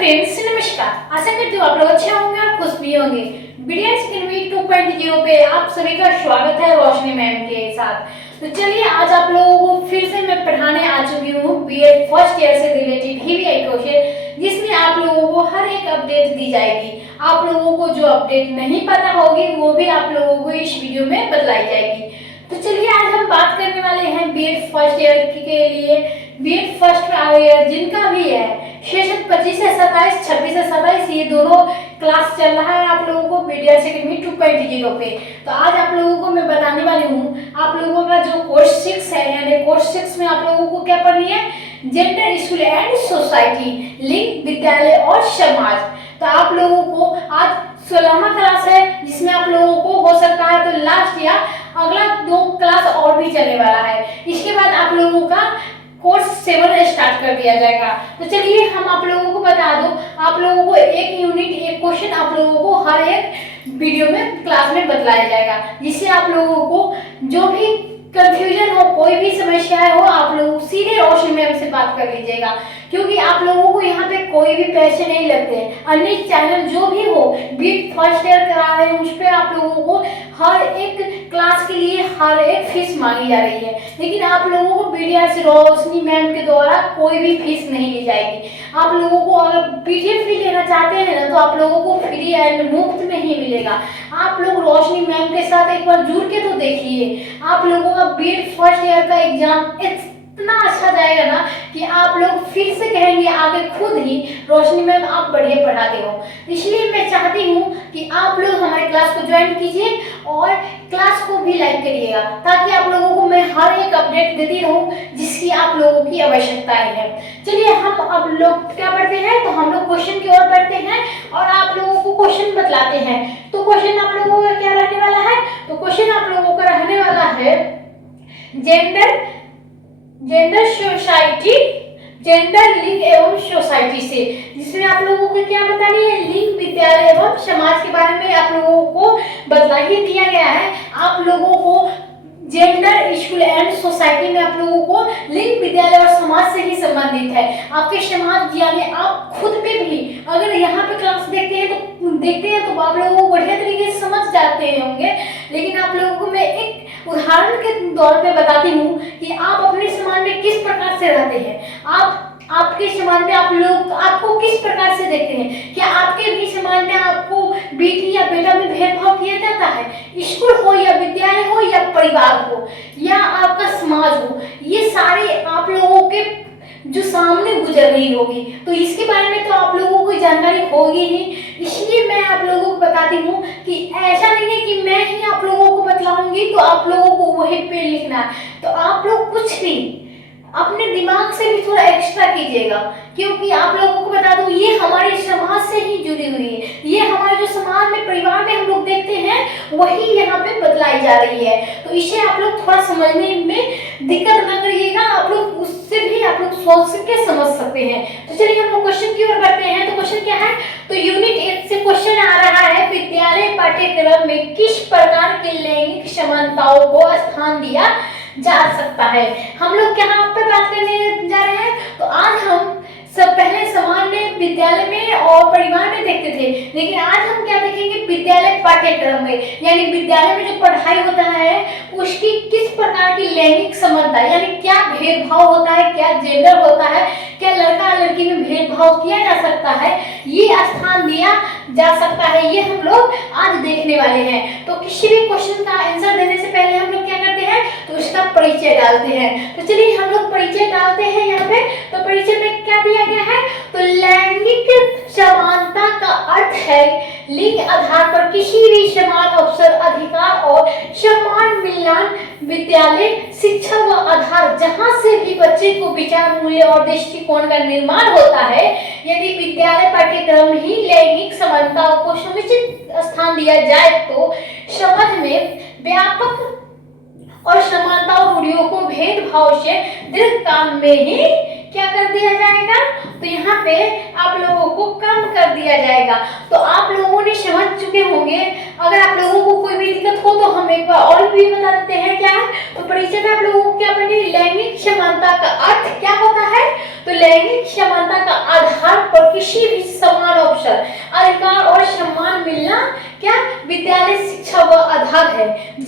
Friends, नमस्कार। आशा करती हूँ आप लोग अच्छे होंगे और खुश भी होंगे। बीडीएस अकेडमी 2.0 पे आप सभी का स्वागत है रोशनी मैम के साथ। तो चलिए आज आप लोगों को फिर से मैं पढ़ाने आ चुकी हूँ बीएड फर्स्ट ईयर से रिलेटेड वीवीआई क्वेश्चन, जिसमें आप लोगों को हर एक अपडेट दी जाएगी। आप लोगों को जो अपडेट नहीं पता होगी वो भी आप लोगों को इस वीडियो में बतलाई जाएगी। तो चलिए आज हम बात करने वाले हैं बीएड फर्स्ट ईयर के लिए। बीएड फर्स्ट ईयर जिनका भी है सेशन 25 से 27, 26 से 27 ये दोनों क्लास चल रहा है आप लोगों को बीडीएस अकेडमी 2.0 पे। तो आज आप लोगों को मैं बताने वाली हूँ आप लोगों का जो कोर्स 6 है, यानी कोर्स 6 में आप लोगों को क्या पढ़नी है, जेंडर, स्कूल एंड सोसाइटी, लिंग, विद्यालय और समाज। तो आप लोगों को आज 16वां क्लास है, जिसमें आप लोगों को हो सकता है तो लास्ट या अगला 2 क्लास और भी चलने वाला है। इसके बाद आप लोगों का कोर्स 7 स्टार्ट कर दिया जाएगा। तो चलिए हम आप लोगों को बता दो, आप लोगों को एक यूनिट एक क्वेश्चन आप लोगों को हर एक वीडियो में क्लास में बतलाया जाएगा, जिससे आप लोगों को जो भी कंफ्यूजन हो, कोई भी समस्या हो, आप लोग सीधे रोशनी मैम से बात कर लीजिएगा, क्योंकि आप लोगों को यहाँ पे कोई भी पैसे नहीं लगते हैं। अन्य चैनल जो भी हो बीट फर्स्ट ईयर करा रहे हैं उस पर आप लोगों को हर एक क्लास के लिए हर एक फीस मांगी जा रही है, लेकिन आप लोगों को बीडीएस रोशनी मैम के द्वारा कोई भी फीस नहीं ली जाएगी। आप लोगों को अगर पीडीएफ भी लेना चाहते हैं ना तो आप लोगों को फ्री एंड मुफ्त में ही मिलेगा। आप लोग रोशनी मैम के साथ एक बार जुड़ के तो देखिए, आप लोगों का बीएड फर्स्ट ईयर का एग्जाम इतना अच्छा जाएगा ना कि आप लोग फिर से कहेंगे आगे खुद ही रोशनी मैम आप बढ़िया पढ़ाते हो। इसलिए मैं चाहती हूँ कि आप लोग हमारे क्लास को ज्वाइन कीजिए और क्लास को भी लाइक करिएगा, ताकि आप लोगों को मैं हर एक अपडेट देती रहूँ जिसकी आप लोगों की आवश्यकताएं है। चलिए हम अब लोग क्या पढ़ते हैं, तो हम लोग क्वेश्चन की ओर बढ़ते हैं और आप लोगों को क्वेश्चन बतलाते हैं। तो क्वेश्चन आप लोगों का क्या रहने वाला है, तो क्वेश्चन आप लोगों का रहने वाला है जेंडर सोसाइटी, जेंडर, लिंग एवं सोसाइटी से, जिसमें आप लोगों को क्या बतानी है, लिंग, विद्यालय एवं समाज के बारे में आप लोगों को बतला ही दिया गया है। आप लोगों को जेंडर, स्कूल एंड सोसाइटी में आप लोगों को लिंग, विद्यालय और समाज से ही संबंधित है। आपके समाज यानी आप खुद पे भी अगर यहाँ पे क्लास देखते हैं तो आप लोगों को बढ़िया तरीके से समझ जाते होंगे, लेकिन आप लोगों को मैं एक उदाहरण के तौर पे बताती हूँ कि आप अपने समाज में किस प्रकार से रहते हैं। आपके समाज में आप लोग आपको किस प्रकार से देखते हैं। क्या आपके भी समाज में आपको बेटी या बेटा में भेदभाव किया जाता है, स्कूल हो या विद्यालय हो या परिवार हो या आपका समाज हो, ये सारे आप लोगों के जो सामने गुजर रही होगी, तो इसके बारे में तो आप लोगों को जानकारी होगी ही। इसलिए मैं आप लोगों को बताती हूँ कि ऐसा नहीं है कि मैं ही आप लोगों को बतलाऊंगी तो आप लोगों को वहीं पे लिखना है। तो आप लोग कुछ भी अपने दिमाग से भी थोड़ा एक्स्ट्रा कीजिएगा, क्योंकि आप लोगों को बता दूं ये हमारे समाज से ही जुड़ी हुई है। ये हमारे जो समाज में, परिवार में हम लोग देखते हैं वही यहाँ पे बतलाई जा रही है। तो इसे आप लोग थोड़ा समझने में दिक्कत न करिएगा, आप लोग उससे भी आप लोग सोच के समझ सकते हैं। तो चलिए हम लोग क्वेश्चन की ओर बढ़ते हैं। तो क्वेश्चन क्या है, तो यूनिट 1 से क्वेश्चन आ रहा है, विद्यालय पाठ्यक्रम में किस प्रकार के लैंगिक समानताओं को स्थान दिया जा सकता है। हम लोग यहाँ पे बात करने जा रहे हैं। तो आज हम सब पहले सामान्य विद्यालय में और परिवार में देखते थे, लेकिन आज हम क्या देखेंगे, विद्यालय पाठ्यक्रम में, यानी विद्यालय में जो पढ़ाई होता है उसकी किस प्रकार की लैंगिक समानता, यानी क्या भेदभाव होता है, क्या जेंडर होता है, क्या लड़का लड़की में भेदभाव किया जा सकता है, ये स्थान दिया जा सकता है, ये हम लोग आज देखने वाले हैं। तो किसी भी क्वेश्चन का आंसर देने से पहले हम लोग क्या करते हैं, तो उसका परिचय डालते हैं। तो चलिए हम लोग परिचय डालते हैं यहाँ पे। तो परिचय में क्या दिया गया है, तो लैंगिक समानता का अर्थ है लिंग आधार पर किसी भी समान अवसर, अधिकार और समान मिलान, विद्यालय शिक्षा व आधार जहां से भी बच्चे को विचार, मूल्य और दृष्टिकोण का निर्माण होता है। यदि विद्यालय पाठ्यक्रम ही लैंगिक समानता को समुचित स्थान दिया जाए तो समाज में व्यापक और समानता और रूढ़ियों को भेदभाव से दीर्घकाल में ही क्या कर दिया जाएगा, तो यहाँ पे आप लोगों को कम कर दिया जाएगा। तो आप लोगों ने समझ चुके होंगे। अगर आप लोगों को कोई भी दिक्कत हो तो हम एक बार और भी बता देते हैं क्या है। तो परिचय में आप लोगों को क्या पढ़नी, लैंगिक समानता का अर्थ क्या होता है, तो लैंगिक समानता का आधार पर किसी भी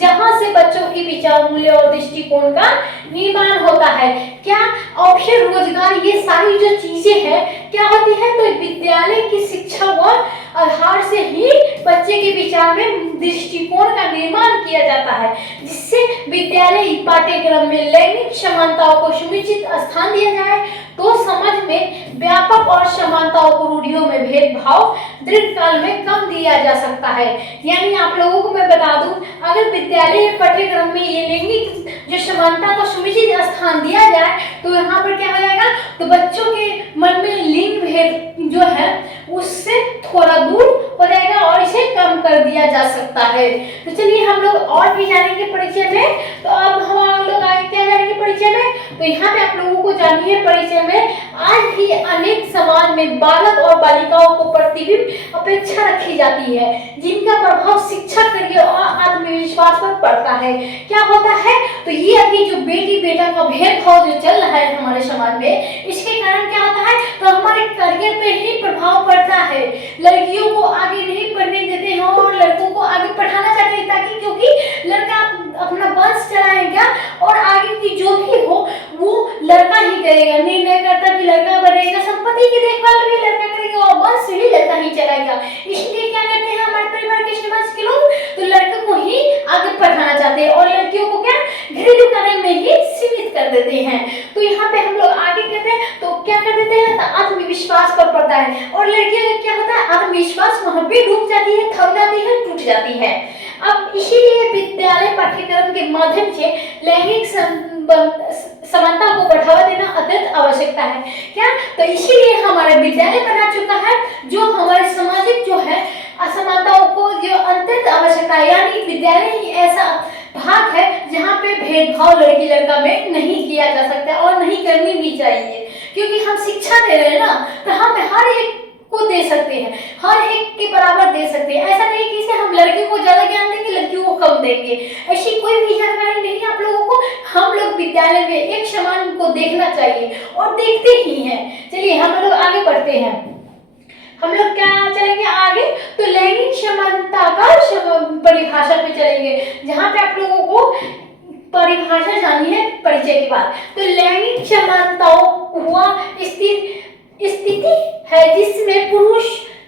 जहां से बच्चों की विचार मूल्य और दृष्टिकोण का निर्माण होता है। क्या अवसर, रोजगार, ये सारी जो चीजें हैं क्या होती है, तो विद्यालय की शिक्षा व आधार से ही बच्चे के विचार में दृष्टिकोण का निर्माण किया जाता है, जिससे विद्यालय पाठ्यक्रम में लैंगिक समानताओं को समुचित स्थान दिया जाए तो समाज में व्यापक और समानताओं को रूढ़ियों में भेदभाव दीर्घकाल में कम दिया जा सकता है। यानी आप लोगों को मैं बता दूं, अगर विद्यालय पाठ्यक्रम में ये लैंगिक जो समानता को समुचित स्थान दिया जाए तो यहाँ पर क्या हो जाएगा, तो बच्चों के मन में लिंग भेद जो है उससे थोड़ा दूर हो जाएगा और इसे कम कर दिया जा सकता है। तो चलिए हम लोग और भी जानेंगे परिचय में। तो अब हम लोग आगे क्या जानेंगे परिचय में, तो यहाँ पे आप लोगों को जानिए परिचय में, आज भी अनेक समाज में बालक और बालिकाओं को प्रतिबिंब अपेक्षा रखी जाती है जिनका प्रभाव शिक्षा, करियर और आत्मविश्वास पर पड़ता है। क्या होता है, तो ये अभी जो बेटी बेटा का भेदभाव जो चल रहा है हमारे समाज में, इसके कारण क्या होता है, तो हमारे करियर पे ही प्रभाव पड़ता है। लड़कियों को आगे नहीं पढ़ने देते हैं और लड़कों को आगे पढ़ाना चाहते हैं, ताकि क्योंकि लड़का अपना वंश चलाएगा और आगे की जो भी हो वो लड़का ही करेगा, निर्णय करता भी लड़का बनेगा, संपत्ति की देखभाल भी लड़का करेगा और वंश भी लड़का ही चलाएगा। इसलिए क्या करते हैं हमारे परिवार के समाज के लोग, तो लड़कों को ही आगे पढ़ाना चाहते हैं और लड़कियों को क्या घरेलू कार्य में ही सीमित कर देते हैं। तो यहाँ पे हम लोग आगे कहते हैं तो क्या कर देते हैं, तो आत्मविश्वास पर पड़ता है और लड़कियों का क्या होता है, आत्मविश्वास वहां पे डूब जाती है, थम जाती है, टूट जाती है। अब इसीलिए विद्यालय पाठ्यक्रम के माध्यम से लैंगिक समानता को बढ़ावा देना अत्यंत आवश्यकता है। क्या, तो इसीलिए हमारा विद्यालय बना चुका है जो हमारे सामाजिक जो है असमानताओं को जो अत्यंत आवश्यकता है। यानी विद्यालय ही ऐसा भाग है जहाँ पे भेदभाव लड़की लड़का में नहीं किया जा सकता और नहीं करनी भी चाहिए, क्योंकि हम शिक्षा दे रहे हैं ना, तो हम हर एक को दे सकते हैं, हर एक के बराबर दे सकते हैं। ऐसा नहीं कि इसे हम लड़कियों को ज्यादा ज्ञान देंगे लड़कियों को कम देंगे, ऐसी कोई भी जानकारी नहीं है आप लोगों को। हम लोग विद्यालय में एक समान को देखना चाहिए और देखते ही हैं। चलिए हम लोग आगे बढ़ते हैं, हम लोग क्या चलेंगे आगे, तो लैंगिक समानता का परिभाषा पे चलेंगे, जहाँ पे आप लोगों को परिभाषा जानी है परिचय के बाद। तो लैंगिक समानताओं हुआ स्थिति है जिसमें पुरुष,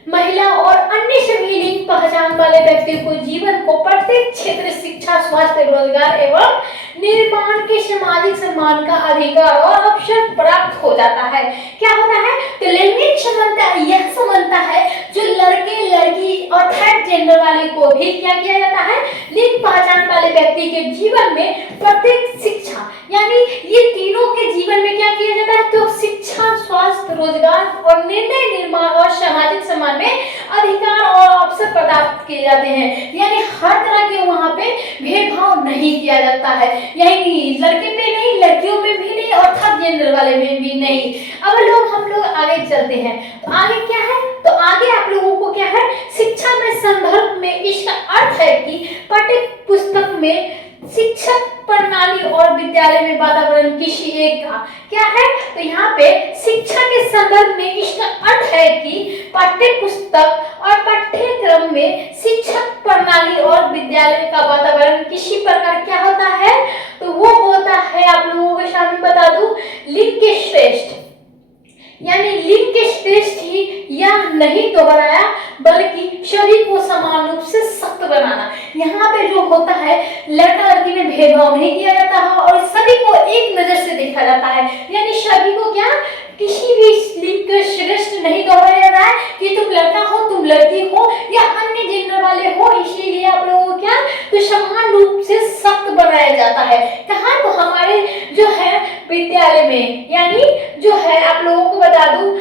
महिला और अन्य सभी लिंग पहचान वाले व्यक्ति को जीवन को प्रत्येक क्षेत्र शिक्षा, स्वास्थ्य, रोजगार एवं निर्माण के सामाजिक सम्मान का अधिकार और अवसर प्राप्त हो जाता है। क्या होता है, तो लैंगिक समानता यह समानता है जो लड़के लड़की और थर्ड जेंडर वाले को भी क्या किया जाता है, लिंग पहचान वाले व्यक्ति के जीवन में प्रत्येक शिक्षा, यानी ये तीनों के जीवन में क्या किया जाता है, तो शिक्षा, स्वास्थ्य, रोजगार और निर्णय निर्माण और सामाजिक सम्मान में अधिकार और अवसर प्राप्त किए जाते हैं। यानी हर तरह के वहाँ पे भेदभाव नहीं किया जाता है, यानी लड़के पे नहीं, लड़कियों में भी नहीं और थर्ड जेंडर वाले में भी नहीं। अब हम लोग आगे चलते हैं, तो आगे क्या है, तो आगे आप लोगों को क्या है, शिक्षा में संदर्भ में इसका अर्थ है कि पाठ्य पुस्तक में शिक्षक प्रणाली और विद्यालय में वातावरण किसी एक का क्या है, तो यहाँ पे शिक्षा के संदर्भ में इसका अर्थ है कि पाठ्य पुस्तक और पाठ्यक्रम में शिक्षक प्रणाली और विद्यालय का वातावरण किसी प्रकार क्या होता है, तो वो होता है, आप लोगों के सामने बता दूं, लिंग के श्रेष्ठ, यानी लिंग के श्रेष्ठ ही यह नहीं दोहराया बल्कि सभी को समान रूप से सख्त बनाना। यहाँ पे जो होता है लड़का लड़की में भेदभाव नहीं किया जाता है और सभी को एक नजर से देखा जाता है, यानी सभी को क्या, किसी भी लिंग के श्रेष्ठ नहीं दोहराया जा रहा है कि तुम लड़का हो, तुम लड़की हो या अन्य जेंडर वाले हो। इसीलिए आप लोगों को क्या, तो समान रूप से सख्त बनाया जाता है। कहाँ, तो हमारे जो है विद्यालय में, यानी जो है आप लोगों को बता दूं,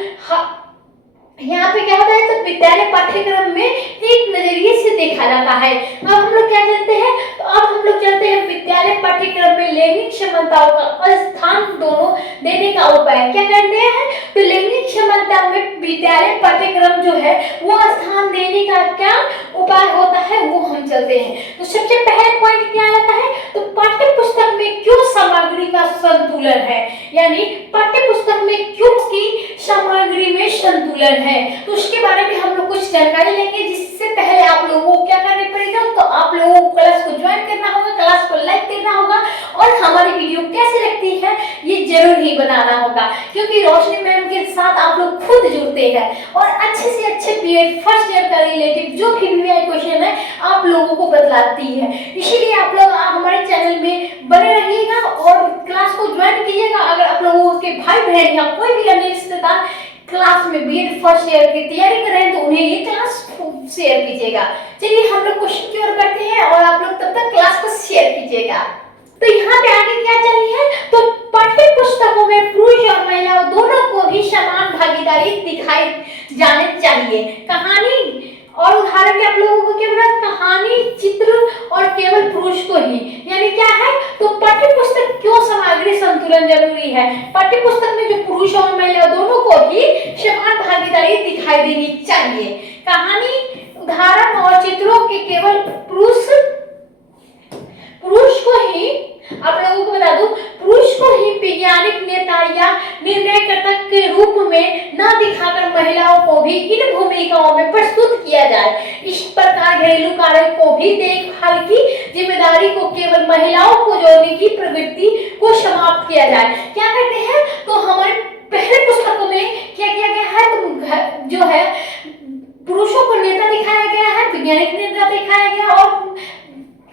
यहाँ पे क्या होता है, तो विद्यालय पाठ्यक्रम में एक नजरिए से देखा जाता है। अब हम लोग क्या चलते हैं, तो अब हम लोग चलते हैं विद्यालय पाठ्यक्रम में लैंगिक समानताओं का स्थान दोनों देने का उपाय क्या करते हैं, तो लैंगिक समानता में विद्यालय पाठ्यक्रम जो है वो स्थान देने का क्या उपाय होता है, वो हम चलते हैं। तो सबसे पहले पॉइंट क्या आता है, तो पाठ्य पुस्तक में क्यों सामग्री का संतुलन है, यानी पाठ्य पुस्तक में क्यों की सामग्री में संतुलन है, तो उसके बारे में हम लोग कुछ जानकारी लेंगे। जिससे पहले आप लोगों को क्या करना पड़ेगा, तो आप लोगों को क्लास को ज्वाइन करना होगा, क्लास को लाइक करना होगा और हमारी वीडियो कैसी लगती है ये जरूर ही बताना होगा, क्योंकि रोशनी मैम के साथ आप लोग खुद जुड़ते हैं और अच्छे से अच्छे बीएड फर्स्ट ईयर का रिलेटेड जो भी वीवीआई क्वेश्चन है आप लोगों को बतलाती है। इसीलिए आप लोग हमारे चैनल में बने रहिएगा और क्लास को ज्वाइन कीजिएगा। अगर आप लोगों के भाई बहन या कोई भी अन्य रिश्तेदार क्लास में बीएड फर्स्ट ईयर की तैयारी कर रहे हैं तो उन्हें ये क्लास शेयर कीजिएगा। चलिए हम लोग क्वेश्चन की ओर बढ़ते हैं और आप लोग तब तक क्लास को शेयर कीजिएगा। तो यहाँ पे आगे क्या चल रही है, तो पाठ्य पुस्तकों में पुरुष और महिलाओं दोनों को भी समान भागीदारी दिखाई जानी चाहिए। कहानी और उदाहरण के आप लोगों को क्या बोला, कहानी, चित्र और केवल पुरुष को ही, यानी क्या है, तो पाठ्य पुस्तक क्यों सामग्री संतुलन जरूरी है। पाठ्य पुस्तक में जो पुरुष और महिला दोनों को ही समान भागीदारी दिखाई देनी चाहिए। कहानी, उदाहरण और चित्रों के केवल पुरुष को ही, आप लोगों को बता दूं, पुरुष को ही वैज्ञानिक नेता या निर्णयकर्ता के रूप में न दिखाकर महिलाओं को भी इन भूमिकाओं में प्रस्तुत किया जाए। इस प्रकार घरेलू कार्य को भी देखभाल की जिम्मेदारी को केवल महिलाओं को जोड़ने की प्रवृत्ति को समाप्त किया जाए। क्या कहते हैं, तो हमारे पहले पुस्तकों में क्या किया गया है, तो जो है पुरुषों को नेता दिखाया गया है, वैज्ञानिक नेता दिखाया गया और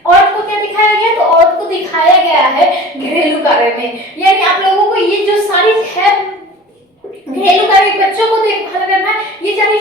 औरत को क्या दिखाया गया, तो औरत को दिखाया गया है घरेलू कार्य में। यानी आप लोगों को ये जो सारी है घरेलू कार्य, बच्चों को देखभाल करना, ये सारी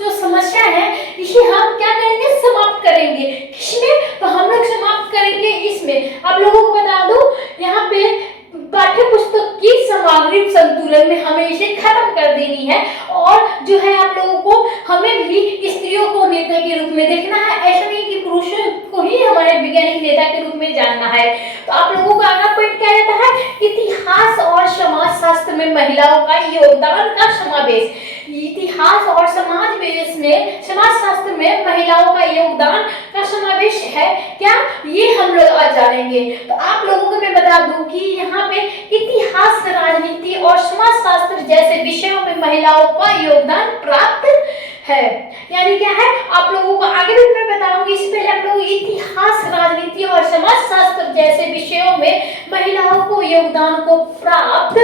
जो समस्या है इसे हम क्या करेंगे, समाप्त करेंगे। किसमें, तो हम लोग समाप्त करेंगे इसमें। आप लोगों को बता दूं, यहाँ पे पाठ्य पुस्तक की सामग्री संतुलन में हमें इसे खत्म कर देनी है और जो है आप लोगों को हमें भी स्त्रियों को नेता के रूप में देखना है। ऐसा नहीं कि पुरुषों को ही हमारे वैज्ञानिक नेता के रूप में जानना है। तो आप लोगों का अगला पॉइंट क्या रहता है, इतिहास और समाज शास्त्र में महिलाओं का योगदान का समावेश। इतिहास और समाज शास्त्र में महिलाओं का योगदान का समावेश है क्या, ये हम लोग आज जानेंगे। तो आप लोगों को मैं बता दूं कि यहाँ पे इतिहास, राजनीति और समाज शास्त्र जैसे विषयों में महिलाओं का योगदान प्राप्त है। यानी क्या है, आप लोगों को आगे भी मैं बताऊंगी, इससे पहले आप लोग इतिहास, राजनीति और समाज शास्त्र जैसे विषयों में महिलाओं को योगदान को प्राप्त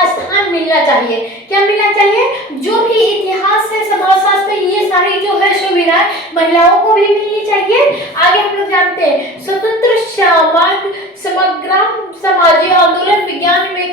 स्थान मिलना चाहिए। क्या मिलना चाहिए, जो भी इतिहास से समाज शास्त्र ये सारी जो है सुविधाएं महिलाओं को भी मिलनी चाहिए। आगे हम लोग जानते हैं स्वतंत्र समग्र समाजीय आंदोलन विज्ञान में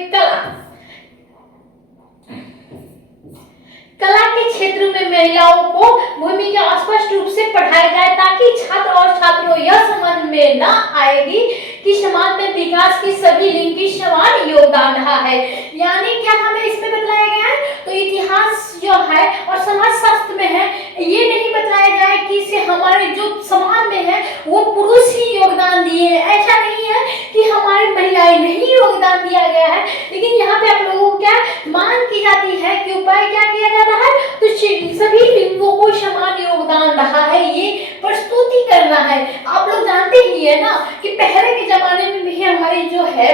कला के क्षेत्र में महिलाओं को भूमिका स्पष्ट रूप से पढ़ाया जाए ताकि छात्र और छात्रों यह समझ में न आएगी कि समाज में विकास की सभी लिंग की समान योगदान रहा है। यानी क्या हमें इसमें बताया गया है, तो इतिहास जो है और समाज शास्त्र में है, ये नहीं बताया जाए कि इसे हमारे जो समाज में है वो पुरुष ही योगदान दिए। ऐसा नहीं है कि हमारी महिलाएं नहीं योगदान दिया गया है, लेकिन यहाँ पे आप लोगों को क्या मांग की जाती है कि उपाय क्या किया जाता है, तो सभी लिंगों को समान योगदान रहा है, ये प्रस्तुति करना है। आप लोग जानते ही है ना कि पहले के जमाने में भी हमारी जो है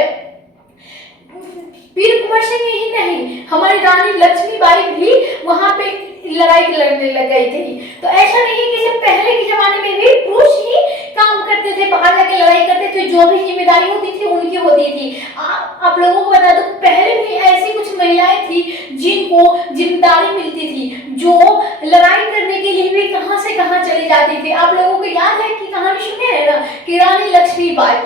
वीर कुंवर सिंह ही नहीं, हमारी रानी लक्ष्मीबाई भी वहां पे लड़ाई लड़ने लग गई थी। तो ऐसा नहीं है कि पहले के जमाने में भी पुरुष ही काम करते थे, बाहर जाके लड़ाई करते थे, जो भी जिम्मेदारी होती थी उनकी होती थी। आप लोगों को बता दूं, पहले भी ऐसी कुछ महिलाएं थी जिनको जिम्मेदारी मिलती थी, जो लड़ाई करने के लिए भी कहां से कहां चली जाती थी। आप लोगों को याद है कि कहानी सुने है ना कि रानी लक्ष्मीबाई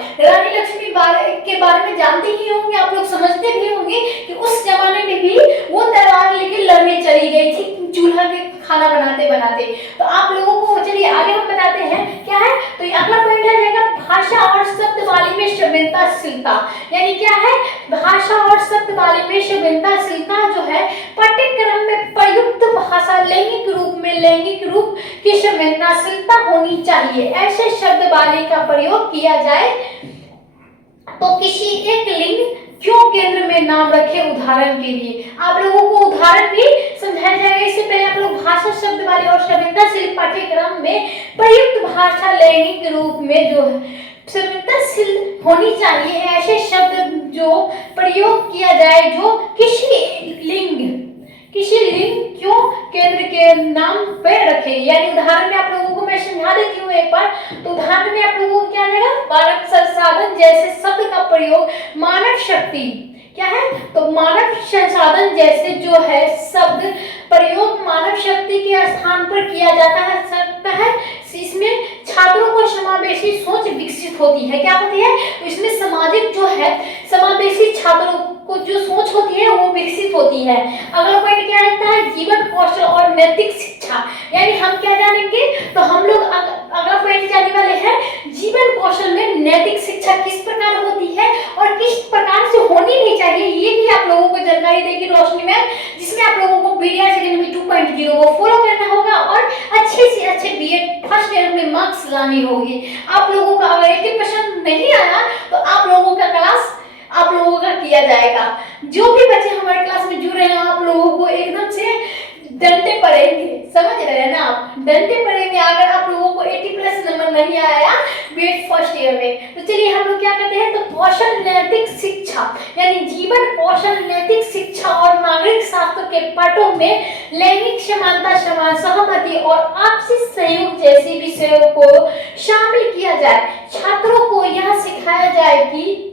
के बारे में जानते ही होंगे, आप लोग समझते भी होंगे कि उस जमाने में भी वो तलवार लेके लड़ने चली गई थी चूल्हा के खाना बनाते बनाते। तो आप लोगों को चलिए आगे हम बताते हैं क्या है, तो अगला पॉइंट आ जाएगा भाषा और शब्दवाली में संवेदनशीलता। यानी क्या है, भाषा और शब्दवाली में संवेदनशीलता जो है पाठ्यक्रम में प्रयुक्त भाषा लैंगिक रूप की संवेदनशीलता होनी चाहिए। ऐसे शब्दवाली का प्रयोग किया जाए तो किसी एक लिंग क्यों केंद्र में नाम रखे। उदाहरण के लिए आप लोगों को उदाहरण भी समझाया जाएगा। इससे पहले आप लोग भाषा शब्दवाली और संवेदनशील पाठ्यक्रम में प्रयुक्त भाषा लैंगिक रूप में जो है संवेदनशील होनी चाहिए। ऐसे शब्द जो प्रयोग किया जाए जो किसी लिंग क्यों केंद्र के के नाम पे रखें। यानी उदाहरण में आप लोगों को मैं समझा देती हूँ एक बार। तो उदाहरण में आप लोगों को क्या आएगा, मानव संसाधन जैसे शब्द का प्रयोग मानव शक्ति क्या है, तो मानव संसाधन जैसे जो है शब्द प्रयोग मानव शक्ति के स्थान पर किया जाता है सकता है। इसमें छात्रों को समावेशी सोच विकसित होती है। क्या होती है, इसमें सामाजिक जो है समावेशी छात्रों को जो सोच होती है वो विकसित होती है। अगला पॉइंट क्या आता है, जीवन कौशल और नैतिक शिक्षा। यानी हम क्या जानेंगे, तो हम लोग अगला पॉइंट जाने वाले हैं जीवन कौशल में नैतिक शिक्षा किस प्रकार होती है और किस प्रकार से होनी नहीं चाहिए, ये भी आप लोगों को जानकारी देगी रोशनी मैम, जिसमें आप लोगों को बीडीआर सेकेंडरी 2.0 को फॉलो करना होगा और अच्छे से अच्छे बीएड फर्स्ट ईयर में मार्क्स लानी होगी। आप लोगों का अगर 80% नहीं आया तो आप लोगों का क्लास आप लोगों का किया जाएगा। जो भी बच्चे हमारे क्लास में जुड़ रहे हैं आप लोगों को एकदम से डंडे पड़ेंगे, समझ रहे हैं ना आप, डंडे पड़ेंगे अगर आप लोगों को 80+ नंबर नहीं आया बीएड फर्स्ट ईयर में। तो चलिए हम लोग क्या करते हैं, तो कौशल नैतिक शिक्षा यानी जीवन कौशल नैतिक शिक्षा और नागरिक शास्त्र के पाठों में लैंगिक समानता समान सहमति और आपसी सहयोग जैसी विषयों को शामिल किया जाए। छात्रों को यह सिखाया जाएगी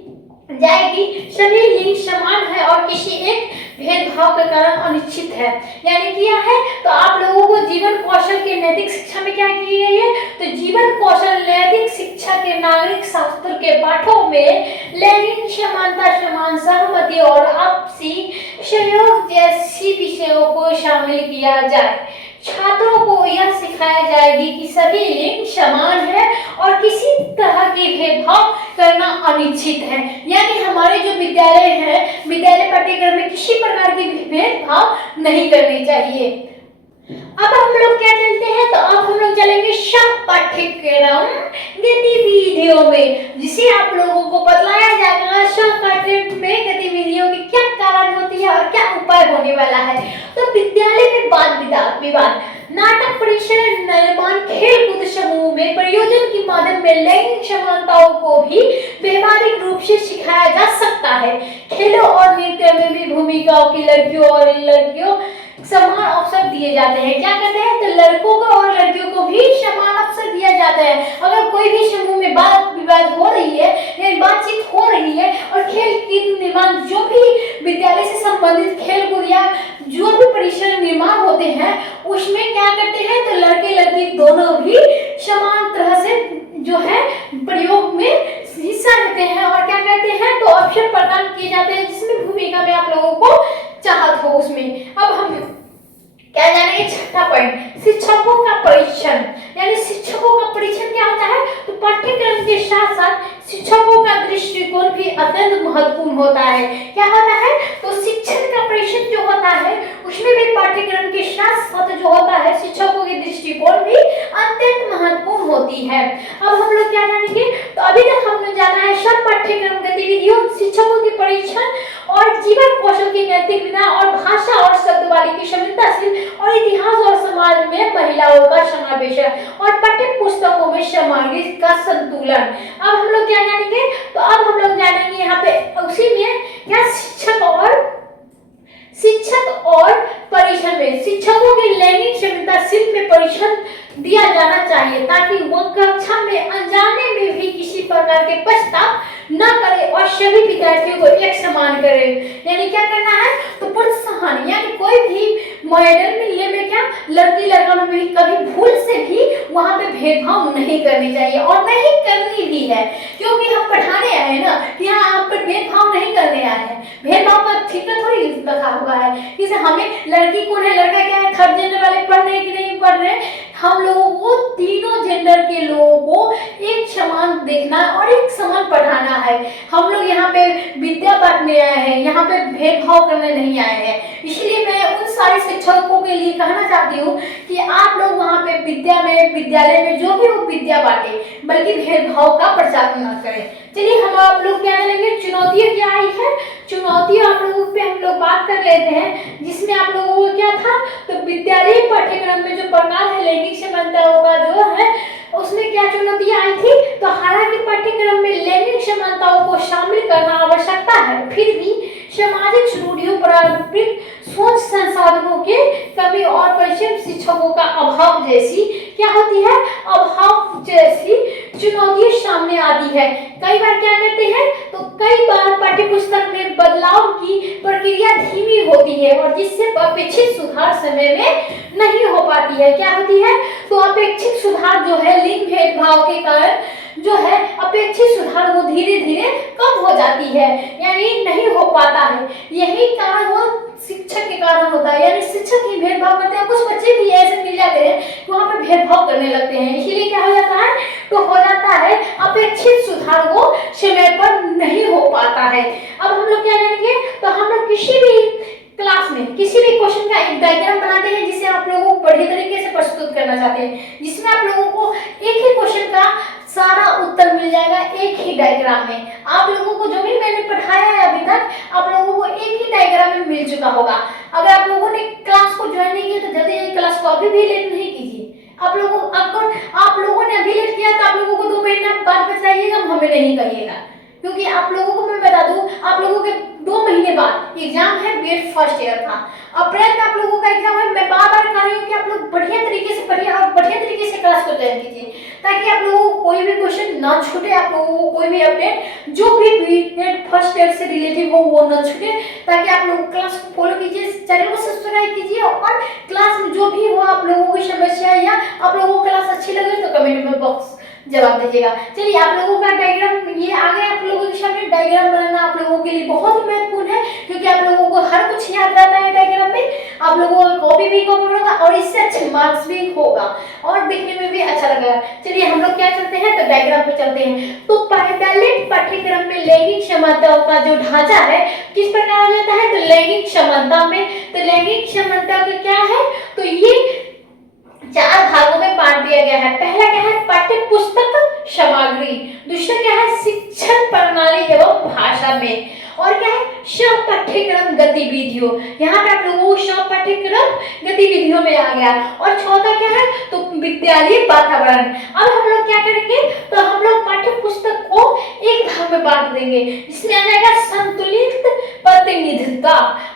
सभी लिंग समान है और किसी एक भेदभाव के कारण अनिश्चित है। यानी क्या है, तो आप लोगों को जीवन कौशल के नैतिक शिक्षा में क्या की गई है, तो जीवन कौशल नैतिक शिक्षा के नागरिक शास्त्र के पाठों में लैंगिक समानता समान सहमति और आपसी सहयोग जैसी विषयों को शामिल किया जाए। छात्रों को यह सिखाया जाएगी कि सभी लिंग समान है और किसी तरह की भेदभाव करना अनुचित है। यानी हमारे जो विद्यालय है, विद्यालय पाठ्यक्रम में किसी प्रकार की भेदभाव नहीं करनी चाहिए। अब हम लोग क्या चलते हैं, तो अब हम लोग चलेंगे सब पाठ्यक्रम गतिविधियों में, जिसे आप लोगों को बतलाया जाएगा सब पाठ्यक्रम में गतिविधियों की क्या कारण होती है और क्या उपाय होने वाला है। तो विद्यालय में वाद विवाद, नाटक परिचय निर्माण, खेल कूद समूह में प्रयोजन के माध्यम में लैंगिक समानताओं को भी व्यवहारिक रूप से सिखाया जा सकता है। खेलों और नृत्य में भी भूमिकाओं की लड़कियों और लड़कियों समान अवसर दिए जाते हैं। क्या कहते हैं, तो लड़कों को और लड़कियों को भी समान अवसर दिया जाता है। अगर कोई भी समूह में वाद विवाद हो रही है या बातचीत हो रही है और खेल कूद निर्माण जो भी विद्यालय से संबंधित खेल कूद या जो भी परिसर निर्माण होते हैं उसमें क्या करते हैं, तो लड़के लड़की दोनों भी समान तरह से जो है प्रयोग में हिस्सा लेते हैं और क्या कहते हैं, तो अवसर प्रदान किए जाते हैं जिसमें भूमिका में आप लोगों को चाहत हो उसमें। अब हम क्या जानेंगे, छठा पॉइंट, शिक्षकों का परीक्षण। यानी शिक्षकों का परीक्षण क्या होता है, तो पाठ्यक्रम के साथ साथ शिक्षकों का दृष्टिकोण भी अत्यंत महत्वपूर्ण होता है। क्या होता है, तो शिक्षण का परीक्षण जो होता है उसमें भी पाठ्यक्रम के साथ साथ जो होता है शिक्षकों की दृष्टिकोण भी अत्यंत महत्वपूर्ण होती है। अब हम लोग क्या जानेंगे, तो अभी तक हम लोग जाना है सब पाठ्यक्रम गतिविधियों, शिक्षकों के परीक्षण और जीवन कौशल की नैतिक विधा और भाषा और शब्दवाली की संवेदनशील और इतिहास और समाज में महिलाओं का समावेश और पाठ्य पुस्तकों में सामग्री का संतुलन। अब हम लोग क्या जानेंगे, तो अब हम लोग जानेंगे यहाँ पे उसी में क्या शिक्षक और परीक्षण में शिक्षकों के लैंगिक संवेदनशील में परीक्षण दिया जाना चाहिए ताकि वह कक्षा में अनजाने में भी किसी प्रकार के पश्चाताप न करे और सभी विद्यार्थियों को एक समान करे। यानी क्या करना है, तो प्रोत्साहन, यानी कोई भी मॉडल में ये में क्या लड़की लड़का में भी कभी भूल से भी वहां पे भेदभाव नहीं करनी चाहिए और नहीं करनी भी है, क्योंकि हम पढ़ाने आए हैं ना, यहाँ आप पर भेदभाव नहीं करने आए हैं। भेदभाव का ठीका थोड़ी रखा हुआ है, जैसे हमें लड़की कौन है लड़का क्या है, थर्ड जेंडर वाले पढ़ रहे कि नहीं पढ़ रहे, हम लोगों को तीनों जेंडर के लोगों को एक समान देखना और एक समान पढ़ाना है। हम लोग यहाँ पे विद्या बांटने आए हैं, यहाँ पे भेदभाव करने नहीं आए हैं। इसलिए मैं उन सारे शिक्षकों के लिए कहना चाहती हूँ कि आप लोग वहाँ पे विद्यालय में जो भी वो विद्या बांटे, बल्कि भेदभाव का प्रचार न करें। चलिए हम आप लोग क्या लेंगे, चुनौतियाँ क्या आई है, चुनौतियाँ आप लोगों पे हम लोग बात कर लेते हैं, जिसमें आप लोगों को क्या था, तो विद्यालय पाठ्यक्रम में जो प्रकार है लैंगिक समानताओं का जो है उसमें क्या चुनौतियाँ आई थी, तो हालांकि पाठ्यक्रम में लैंगिक समानताओं को शामिल करना आवश्यकता है, फिर भी सामाजिक रूढ़ियों, पारंपरिक सोच, संसाधनों के कमी और परिश्रम शिक्षकों अभाव जैसी क्या होती है, अभाव जैसी चुनौतियां सामने आती है। कई बार क्या कहते हैं, तो कई बार पाठ्य पुस्तक में बदलाव की प्रक्रिया धीमी होती है और जिससे अपेक्षित सुधार समय में नहीं हो पाती है। क्या होती है, तो अपेक्षित सुधार जो है लिंग भेदभाव के कारण जो है अपेक्षित सुधार वो धीरे धीरे कम हो जाती है, यानी नहीं हो पाता है। यही कारण वो शिक्षक के कारण होता है, यानी शिक्षक ही भेदभाव करते हैं। कुछ बच्चे भी ऐसे मिल जाते हैं कि वहाँ पे भेदभाव करने लगते हैं, इसीलिए क्या हो जाता है, तो हो जाता है अपेक्षित सुधार वो समय पर नहीं हो पाता है। अब हम लोग क्या करेंगे, तो हम लोग किसी भी क्लास में किसी भी क्वेश्चन का एक डायग्राम बनाते हैं जिसे आप लोगों को बढ़िया तरीके से प्रस्तुत करना चाहते हैं, जिसमें आप लोगों को एक ही क्वेश्चन का सारा उत्तर मिल जाएगा एक ही डायग्राम में। आप लोगों को जो भी मैंने पढ़ाया है अभी तक, आप लोगों को एक ही डायग्राम में मिल चुका होगा। अगर आप लोगों ने क्लास को ज्वाइन नहीं किया तो जल्दी जल्दी क्लास को अभी भी लेट नहीं कीजिए। आप लोगों ने अभी लेट किया तो आप लोगों को 2 महीना बाद बताइएगा, हमें नहीं कहिएगा, क्योंकि आप लोगों को मैं बता दूं, आप लोगों के 2 महीने बाद एग्जाम है, बीएड फर्स्ट ईयर था, अप्रैल में आप लोगों का एग्जाम है। मैं बार बार कह रही हूँ कि आप लोग बढ़िया तरीके से पढ़िए और बढ़िया तरीके से क्लास को ज्वाइन कीजिए, ताकि आप लोगों को कोई भी क्वेश्चन ना छूटे, आप लोगों को कोई भी अपडेट जो भी बीएड फर्स्ट ईयर से रिलेटिव हो वो ना छूटे, ताकि आप लोग क्लास को फॉलो कीजिए, चैनल को सब्सक्राइब कीजिए और क्लास में जो भी हो आप लोगों की समस्या या आप लोगों को क्लास अच्छी लगे तो कमेंट में बॉक्स जवाब दीजिएगा। चलिए, आप लोगों का डायग्राम ये आ गया। आप लोगों के सामने डायग्राम बनाना आप लोगों के लिए बहुत ही महत्वपूर्ण है, क्योंकि आप लोगों को हर कुछ याद रहता है डायग्राम में। आप लोगों का कॉपी भी कम होगा और इससे अच्छे मार्क्स भी होगा और दिखने में भी अच्छा लगेगा। चलिए, हम लोग क्या चलते हैं, तो डायग्राम पे चलते हैं। तो पहले पाठ्यक्रम में लैंगिक समानता का जो ढांचा है किस प्रकार आ जाता है, तो लैंगिक समानता में, तो लैंगिक समानता का क्या है, तो ये 4 भागों में बांट दिया गया है। पहला क्या है, पाठ्य पुस्तक सामग्री, दूसरा क्या है, शिक्षण प्रणाली एवं भाषा में, और क्या है, सह पाठ्यक्रम गतिविधियों। यहाँ पे आप लोगों को सह पाठ्यक्रम गतिविधियों में आ गया। और चौथा क्या है, तो विद्यालय वातावरण। अब हम लोग क्या करेंगे, तो हम लोग पाठ्य पुस्तक को एक भाग में बांट देंगे, इसमें आ जाएगा संतुलित प्रतिनिधित्व,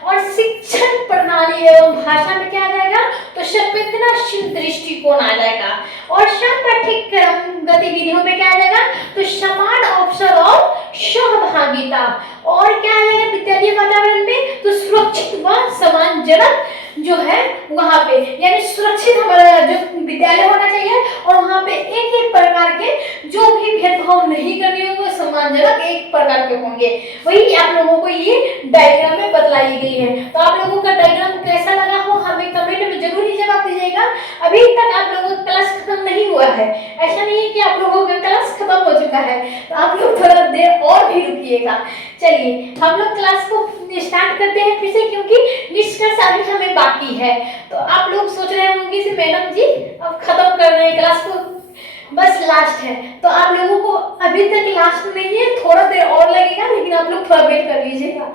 और शिक्षण प्रणाली एवं भाषा में क्या आ जाएगा, तो संवेदनशील दृष्टिकोण आ जाएगा। और सह पाठ्यक्रम गतिविधियों में क्या आ जाएगा, तो समान अवसर और सहभागिता। और क्या आ जाएगा विद्यालय वातावरण में, तो सुरक्षित व सम्मानजनक जो है वहां पे, यानी सुरक्षित हमारा जो विद्यालय होना चाहिए और वहां पे एक एक प्रकार के जो भी भेदभाव नहीं करने होंगे, सम्मानजनक एक प्रकार के होंगे। वही आप लोगों को ये डायग्राम में बतलाई गई है। तो आप लोगों का डायग्राम कैसा लगा हो हमें कमेंट में जरूर ही जवाब दीजिएगा। अभी तक आप लोगों का क्लास खत्म नहीं हुआ है, ऐसा नहीं है कि आप लोगों का क्लास खत्म हो चुका है, तो आप लोग थोड़ा देर और भी रुकिएगा। चलिए, हम लोग क्लास को स्टार्ट करते हैं फिर से, क्योंकि निष्कर्ष अभी हमें बाकी है। तो आप लोग सोच रहे होंगे कि मैडम जी अब खत्म कर रहे हैं क्लास को, बस लास्ट है, तो आप लोगों को अभी तक लास्ट नहीं है, थोड़ा देर और लगेगा, लेकिन आप लोग थोड़ा वेट कर लीजिएगा।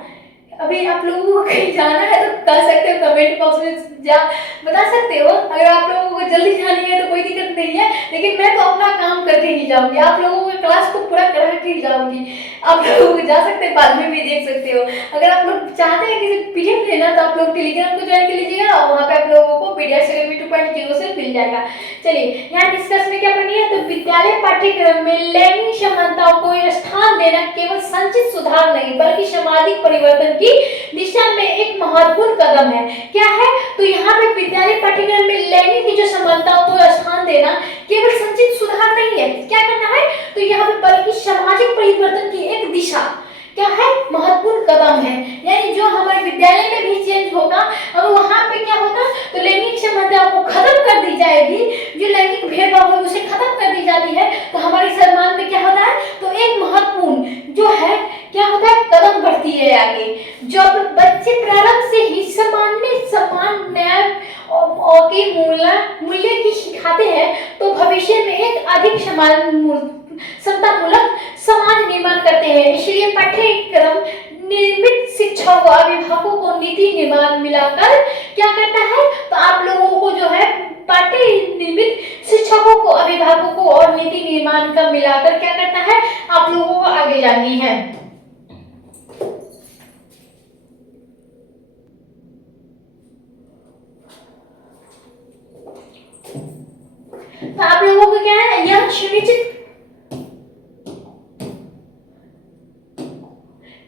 अभी आप लोगों को कहीं जाना है तो कर सकते हो, कमेंट बॉक्स में जा बता सकते हो। अगर आप लोगों को जल्दी जानी है तो कोई दिक्कत नहीं है, लेकिन मैं तो अपना काम करके ही जाऊंगी, आप लोगों के क्लास को पूरा करा के ही जाऊंगी। आप लोग जा सकते हैं, बाद में भी देख सकते हो। अगर आप लोग चाहते हैं किसी पीडीएफ लेना तो आप लोग टेलीग्राम को ज्वाइन कर लीजिएगा और वहाँ पे आप लोगों को पीडीएफ अकेडमी 2.0 से मिल जाएगा। चलिए, यहाँ डिस्कस में क्या पढ़नी है, तो विद्यालय पाठ्यक्रम में लैंगिक समानताओं को स्थान देना केवल संचित सुधार नहीं बल्कि सामाजिक परिवर्तन की दिशा में एक महत्वपूर्ण कदम है। क्या है, तो यहाँ पे विद्यालय पाठ्यक्रम में लैंगिक की जो समानताओं को स्थान देना केवल संचित सुधार नहीं है, क्या करना है, तो यहाँ पे बल्कि सामाजिक परिवर्तन की एक दिशा क्या है, महत्वपूर्ण कदम है। यानी जो हमारे विद्यालय में भी चेंज होगा, अब वहां पे क्या होगा, तो लैंगिक समानता को खत्म कर दी जाएगी, जो लैंगिक भेदभाव है उसे खत्म कर दी जाती है, तो हमारे समाज में क्या होता है, तो एक महत्वपूर्ण जो है क्या होता है, कदम बढ़ती है आगे। जब बच्चे प्रारंभ से ही समान न्याय के मूल्य की सिखाते हैं तो भविष्य में एक अधिक समतामूलक समाज निर्माण करते हैं। इसलिए पाठ्यक्रम निर्मित शिक्षा को अभिभावकों को नीति निर्माण मिलाकर क्या करता है, तो आप लोगों को जो है पाठ्य निर्मित शिक्षकों को, अभिभावकों को और नीति निर्माण का मिलाकर क्या करता है, आप लोगों को आगे जानी है। तो आप लोगों को क्या है, यह सुनिश्चित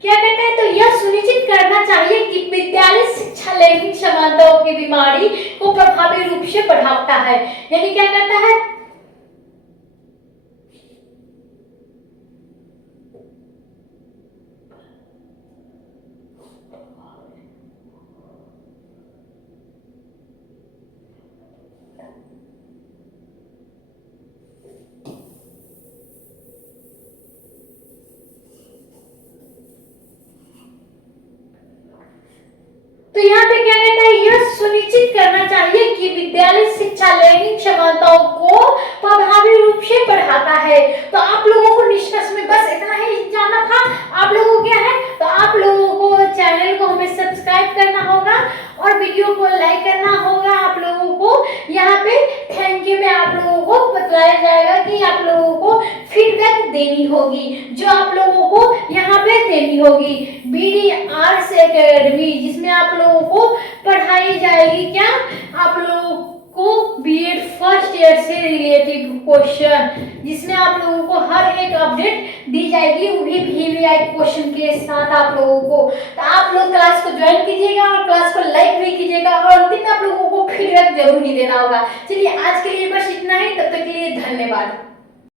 क्या कहता है, तो यह सुनिश्चित करना चाहिए कि विद्यालय शिक्षा लैंगिक समानताओं की बीमारी को प्रभावी रूप से बढ़ाता है। यानी क्या कहता है, तो यहाँ पे क्या कहता है, यह सुनिश्चित करना चाहिए कि विद्यालय शिक्षा लैंगिक समानताओं को प्रभावी रूप से बढ़ाता है। तो आप लोगों को निष्कर्ष में बस इतना ही जानना था। आप लोगों को क्या है, तो आप लोगों को चैनल को हमें सब्सक्राइब करना होगा और वीडियो को लाइक करना होगा। आप लोगों को यहाँ पे थैंक यू में आप लोगों को बताया जाएगा कि आप लोगों को फीडबैक देनी होगी, जो आप लोगों को यहाँ पे देनी होगी। बीडी आर्ट्स एकेडमी, जिसमें आप लोगों को पढ़ाई जाएगी क्या, आप लोगों को बीएड फर्स्ट ईयर से रिलेटेड क्वेश्चन, जिसमें आप लोगों को हर एक अपडेट दी जाएगी, वो भी वीवीआई क्वेश्चन के साथ आप लोगों को। तो आप लोग क्लास को ज्वाइन कीजिएगा और क्लास को लाइक भी कीजिएगा और अंतिम में आप लोगों को फीडबैक जरूर ही देना होगा। चलिए आज के लिए बस इतना ही, तब तक के लिए धन्यवाद।